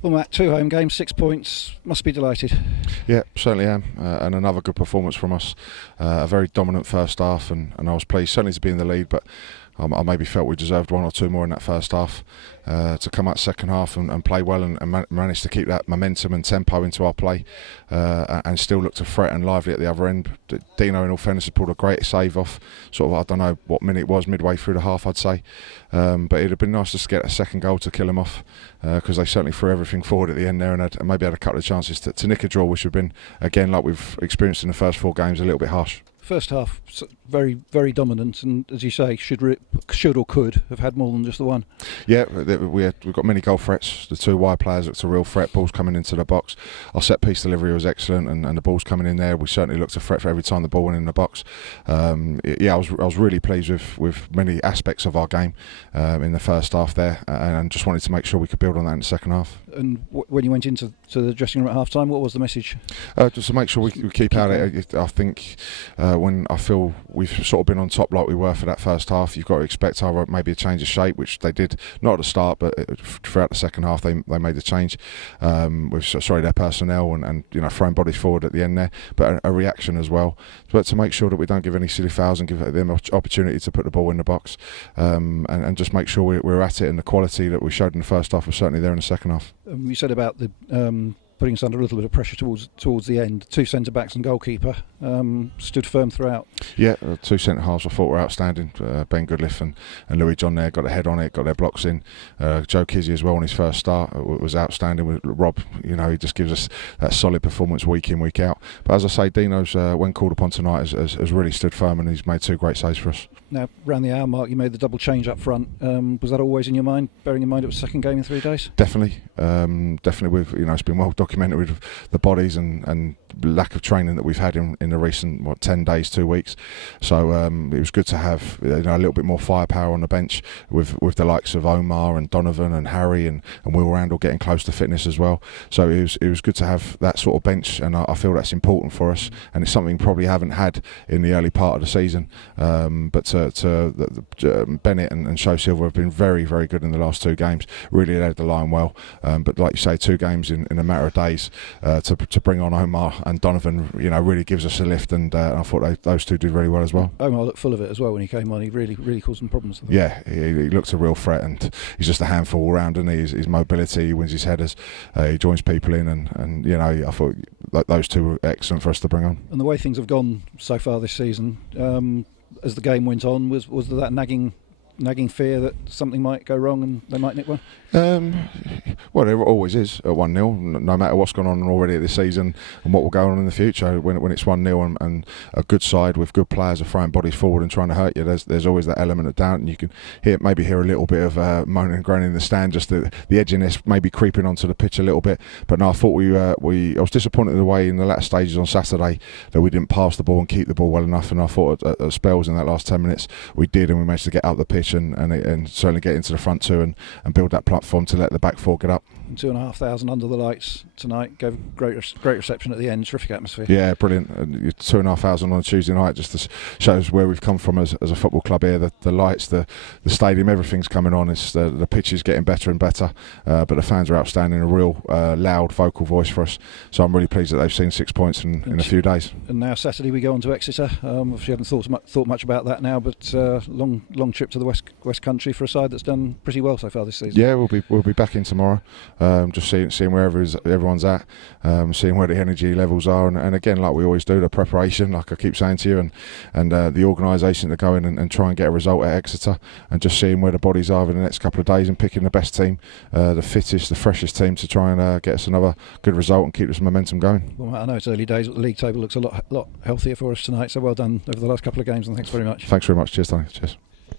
Well, Matt, 2 home games, 6 points. Must be delighted. Yeah, certainly am. And another good performance from us. A very dominant first half, and I was pleased certainly to be in the lead, but I maybe felt we deserved one or two more in that first half. To come out second half and play well and manage to keep that momentum and tempo into our play, and still look to threat and lively at the other end. Dino, in all fairness, has pulled a great save off, sort of, I don't know what minute it was, midway through the half I'd say, but it'd have been nice just to get a second goal to kill him off, because they certainly threw everything forward at the end there and maybe had a couple of chances to nick a draw, which would have been, again, like we've experienced in the first 4 games, a little bit harsh. First half, very, very dominant, and as you say, should or could have had more than just the one. Yeah, we've got many goal threats. The 2 wide players looked a real threat. Balls coming into the box. Our set piece delivery was excellent, and the balls coming in there, we certainly looked a threat for every time the ball went in the box. I was really pleased with many aspects of our game in the first half there, and just wanted to make sure we could build on that in the second half. And when you went into the dressing room at half time, what was the message? Just to make sure we keep at it. I think when I feel we've sort of been on top like we were for that first half, you've got to expect either maybe a change of shape, which they did, not at the start, but throughout the second half they made the change with their personnel and throwing bodies forward at the end there, but a reaction as well. But to make sure that we don't give any silly fouls and give them an opportunity to put the ball in the box, and just make sure we're at it, and the quality that we showed in the first half was certainly there in the second half. You said about the putting us under a little bit of pressure towards the end. 2 centre-backs and goalkeeper stood firm throughout. Yeah, 2 centre-halves I thought were outstanding. Ben Goodliff and Louis John there got a head on it, got their blocks in. Joe Kizzy as well on his first start was outstanding. With Rob, he just gives us that solid performance week in, week out. But as I say, Dino's, when called upon tonight, has really stood firm, and he's made 2 great saves for us. Now, around the hour mark, you made the double change up front. Was that always in your mind, bearing in mind it was second game in 3 days? Definitely. With it's been well documented with the bodies and lack of training that we've had in the recent 10 days, 2 weeks. So it was good to have a little bit more firepower on the bench with the likes of Omar and Donovan and Harry and Will Randall getting close to fitness as well. So it was good to have that sort of bench, and I feel that's important for us, and it's something we probably haven't had in the early part of the season. But Bennett and Show Silver have been very, very good in the last 2 games. Really led the line well. But like you say, 2 games in a matter of days to bring on Omar and Donovan, really gives us a lift, and I thought those 2 did very well as well. Omar looked full of it as well when he came on. He really caused some problems. Yeah, he looked a real threat, and he's just a handful all round, and his mobility, he wins his headers, he joins people in, and I thought those 2 were excellent for us to bring on. And the way things have gone so far this season, as the game went on, was there that nagging fear that something might go wrong and they might nick one? Well, there always is at 1-0, no matter what's gone on already this season and what will go on in the future. When it's 1-0 and a good side with good players are throwing bodies forward and trying to hurt you, there's always that element of doubt, and you can maybe hear a little bit of moaning and groaning in the stand, just the edginess maybe creeping onto the pitch a little bit. But no, I thought I was disappointed in the way in the latter stages on Saturday that we didn't pass the ball and keep the ball well enough, and I thought at spells in that last 10 minutes we did, and we managed to get up the pitch and certainly get into the front 2 and build that platform to let the back 4 get up. 2,500 under the lights tonight, gave great reception at the end, terrific atmosphere. Yeah, brilliant. 2,500 on a Tuesday night just shows where we've come from as a football club here. The lights, the stadium, everything's coming on. It's the pitch is getting better and better, but the fans are outstanding, a real loud vocal voice for us. So I'm really pleased that they've seen 6 points in a few days. And now Saturday we go on to Exeter. Obviously haven't thought much about that now, but long trip to the West Country for a side that's done pretty well so far this season. Yeah, we'll be back in tomorrow. Just seeing where everyone's at, seeing where the energy levels are, and again, like we always do, the preparation, like I keep saying to you, and the organisation to go in and try and get a result at Exeter, and just seeing where the bodies are over the next couple of days and picking the best team, the fittest, the freshest team to try and get us another good result and keep this momentum going. Well, I know it's early days, but the league table looks a lot healthier for us tonight, so well done over the last couple of games, and thanks very much. Thanks very much. Cheers, Tony. Cheers.